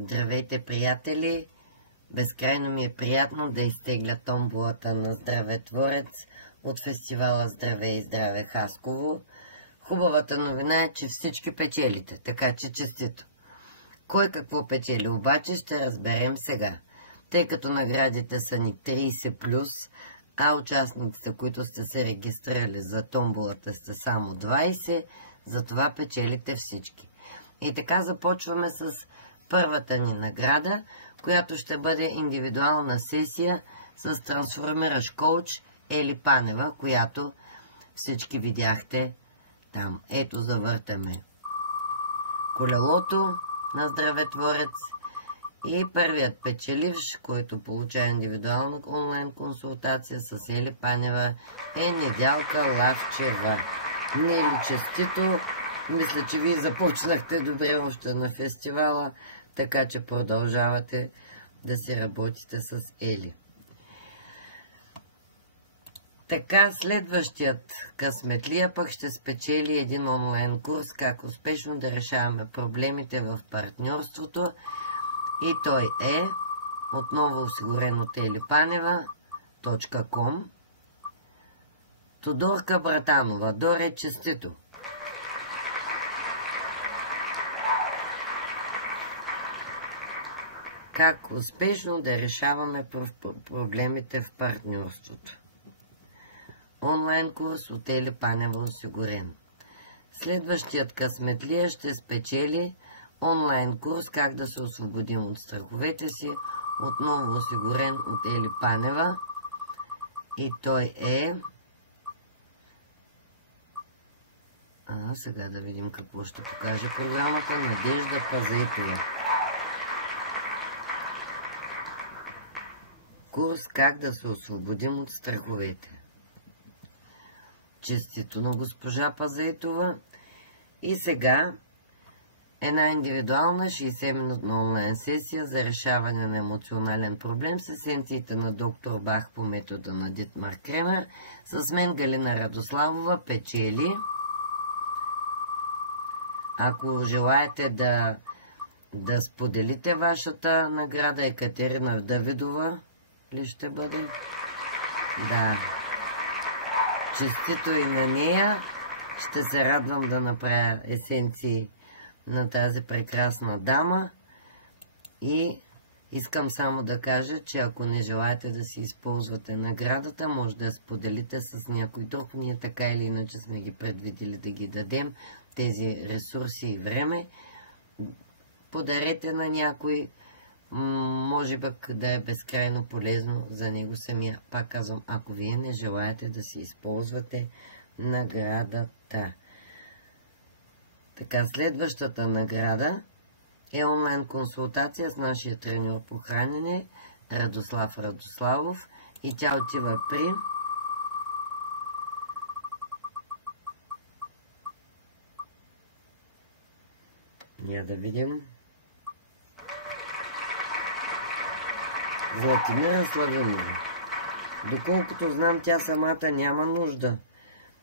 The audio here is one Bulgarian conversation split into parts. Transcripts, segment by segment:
Здравейте, приятели! Безкрайно ми е приятно да изтегля томболата на Здраветворец от фестивала Здраве и здраве Хасково. Хубавата новина е, че всички печелите, така че честито. Кой какво печели обаче ще разберем сега, тъй като наградите са ни 30+, а участниците, които сте се регистрирали за томболата, сте само 20, затова печелите всички. И така започваме с първата ни награда, която ще бъде индивидуална сесия с трансформиращ коуч Ели Панева, която всички видяхте там. Ето, завъртаме колелото на Здраветворец и първият печеливш, който получава индивидуална онлайн консултация с Ели Панева, е Недялка Лавчева. Не е ли честито? Мисля, че вие започнахте добре още на фестивала, така че продължавате да си работите с Ели. Така, следващият късметлия пък ще спечели един онлайн курс как успешно да решаваме проблемите в партньорството, и той е отново осигурен от elipанева.com. Тодорка Братанова. Доре, честито! Как успешно да решаваме проблемите в партньорството. Онлайн курс от Ели Панева осигурен. Следващият късметлия ще спечели онлайн курс как да се освободим от страховете си, отново осигурен от Ели Панева, и той е... сега да видим какво ще покаже програмата. Надежда Пазаитова. Курс как да се освободим от страховете. Честито на госпожа Пазаитова. И сега една индивидуална 60-минутна онлайн сесия за решаване на емоционален проблем с сесиите на доктор Бах по метода на Дитмар Кремер. С мен Галина Радославова печели. Ако желаете да споделите вашата награда, Екатерина Давидова ли ще бъде? Да. Честито и на нея. Ще се радвам да направя есенции на тази прекрасна дама. И искам само да кажа, че ако не желаете да си използвате наградата, може да я споделите с някой друг. Ние така или иначе сме ги предвидили да ги дадем тези ресурси и време. Подарете на някой, може пък да е безкрайно полезно за него самия. Пак казвам, ако вие не желаете да си използвате наградата. Така, следващата награда е онлайн консултация с нашия треньор по хранене Радослав Радославов, и тя отива при да видим. Златимира Славинова. Доколкото знам, тя самата няма нужда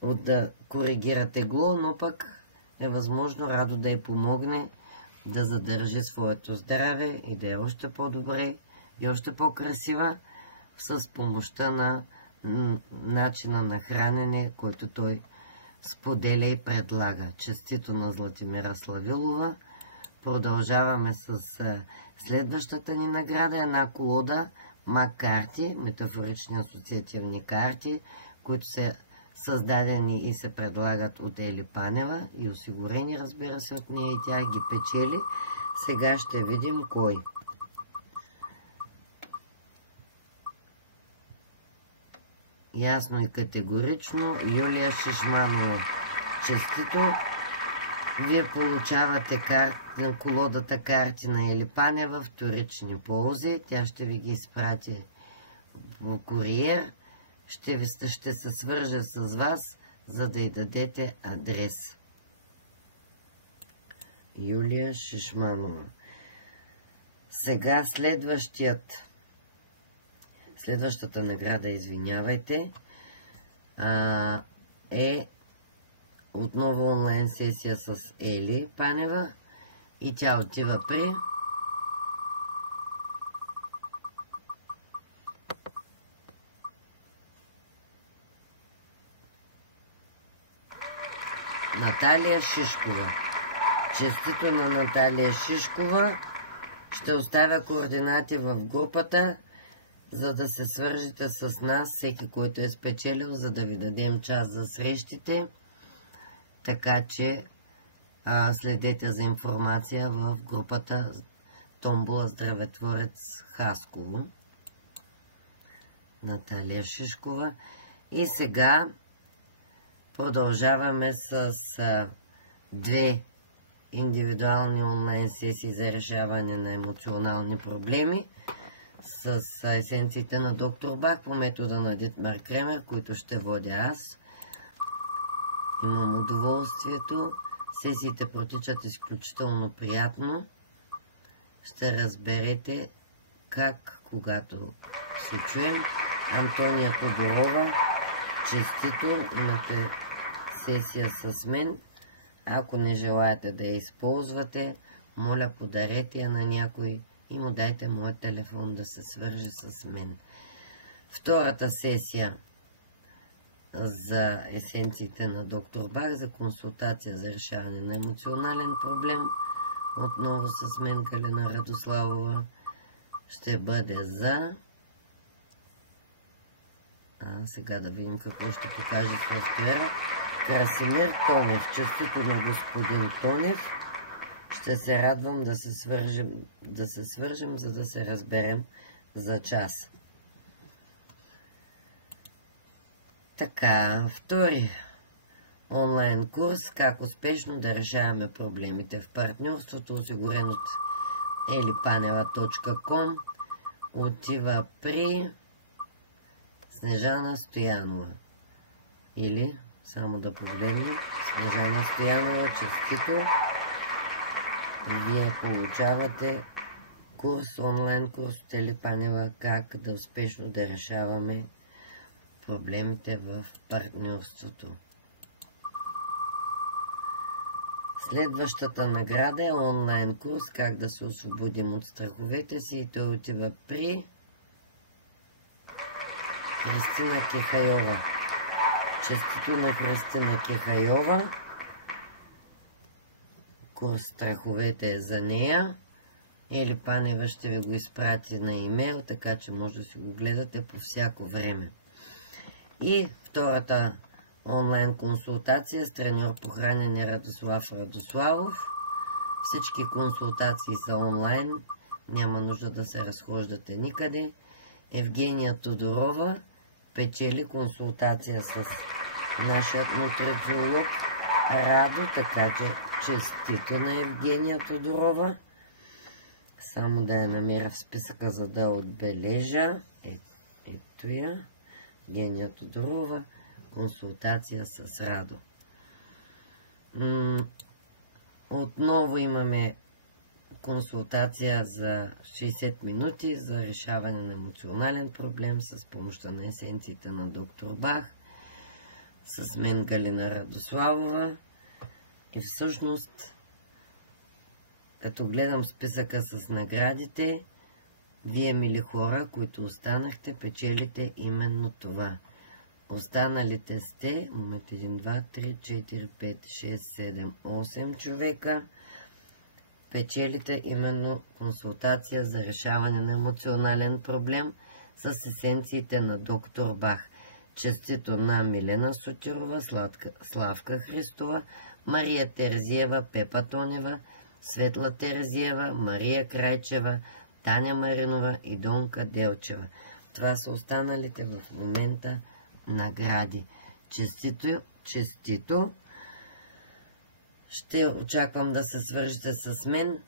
от да коригира тегло, но пък е възможно Радо да й помогне да задържи своето здраве и да е още по-добре и още по-красива с помощта на начина на хранене, който той споделя и предлага. Честито на Златимира Славилова. Продължаваме с следващата ни награда. Една колода Мак-карти, метафорични асоциативни карти, които са създадени и се предлагат от Ели Панева и осигурени, разбира се, от нея, и тя ги печели. Сега ще видим кой. Ясно и категорично Юлия Шишманова. Честито! Вие получавате колодата карти на Ели Панева, вторични ползи. Тя ще ви ги изпрати в куриер. Ще се свържа с вас, за да й дадете адрес. Юлия Шишманова. Сега следващата награда, извинявайте, е отново онлайн сесия с Ели Панева, и тя отива при Наталия Шишкова. Честито на Наталия Шишкова. Ще оставя координати в групата, за да се свържете с нас, всеки, който е спечелил, за да ви дадем час за срещите. Така че следете за информация в групата Томбола Здраветворец Хасково. Наталия Шишкова. И сега продължаваме с две индивидуални онлайн сесии за решаване на емоционални проблеми с есенциите на доктор Бах по метода на Дитмар Кремер, които ще водя аз. Имам удоволствието. Сесиите протичат изключително приятно. Ще разберете как, когато се чуем. Антония Тодорова, честито, имате сесия с мен. Ако не желаете да я използвате, моля, подарете я на някой и му дайте моят телефон да се свърже с мен. Втората сесия за есенциите на доктор Бах, за консултация за решаване на емоционален проблем, отново с мен Галина Радославова, ще бъде за... сега да видим какво ще покаже софтуера. Красимир Тонев. Честито на господин Тонев. Ще се радвам да се свържем, за да се разберем за час. Така, втори онлайн курс как успешно да решаваме проблемите в партньорството, осигурен от elipaneva.com, отива при Снежана Стоянова. Или, само да погледнем, Снежана Стоянова, честито. Вие получавате курс, онлайн курс от Елипанева, как да успешно да решаваме проблемите в партньорството. Следващата награда е онлайн курс как да се освободим от страховете си, и той отива при Христина Кехайова. Честито на Христина Кехайова. Курс страховете е за нея. Елипанева ще ви го изпрати на имейл, така че може да си го гледате по всяко време. И втората онлайн консултация с треньор по хранене Радослав Радославов. Всички консултации са онлайн, няма нужда да се разхождате никъде. Евгения Тодорова печели консултация с нашият нутрициолог Радо, така че честито на Евгения Тодорова. Само да я намеря в списъка, за да отбележа. Ето я. Евгения Тодорова. Консултация с Радо. Отново имаме консултация за 60 минути за решаване на емоционален проблем с помощта на есенциите на доктор Бах. С мен Галина Радославова. И всъщност, като гледам списъка с наградите, вие, мили хора, които останахте, печелите именно това. Останалите сте, момент 1, 2, 3, 4, 5, 6, 7, 8 човека, печелите именно консултация за решаване на емоционален проблем с есенциите на доктор Бах. Честито на Милена Сотирова, Славка Христова, Мария Терзиева, Пепа Тонева, Светла Терзиева, Мария Крайчева, Таня Маринова и Донка Делчева. Това са останалите в момента награди. Честито, честито! Ще очаквам да се свържете с мен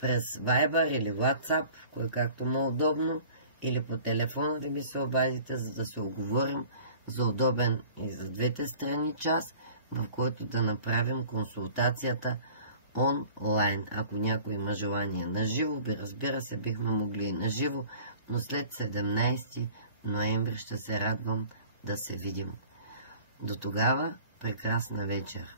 през Viber или WhatsApp, кой както му е удобно, или по телефона да ми се обадите, за да се оговорим за удобен и за двете страни час, в който да направим консултацията онлайн. Ако някой има желание на живо, разбира се, бихме могли и на живо, но след 17 ноември ще се радвам да се видим. До тогава, прекрасна вечер!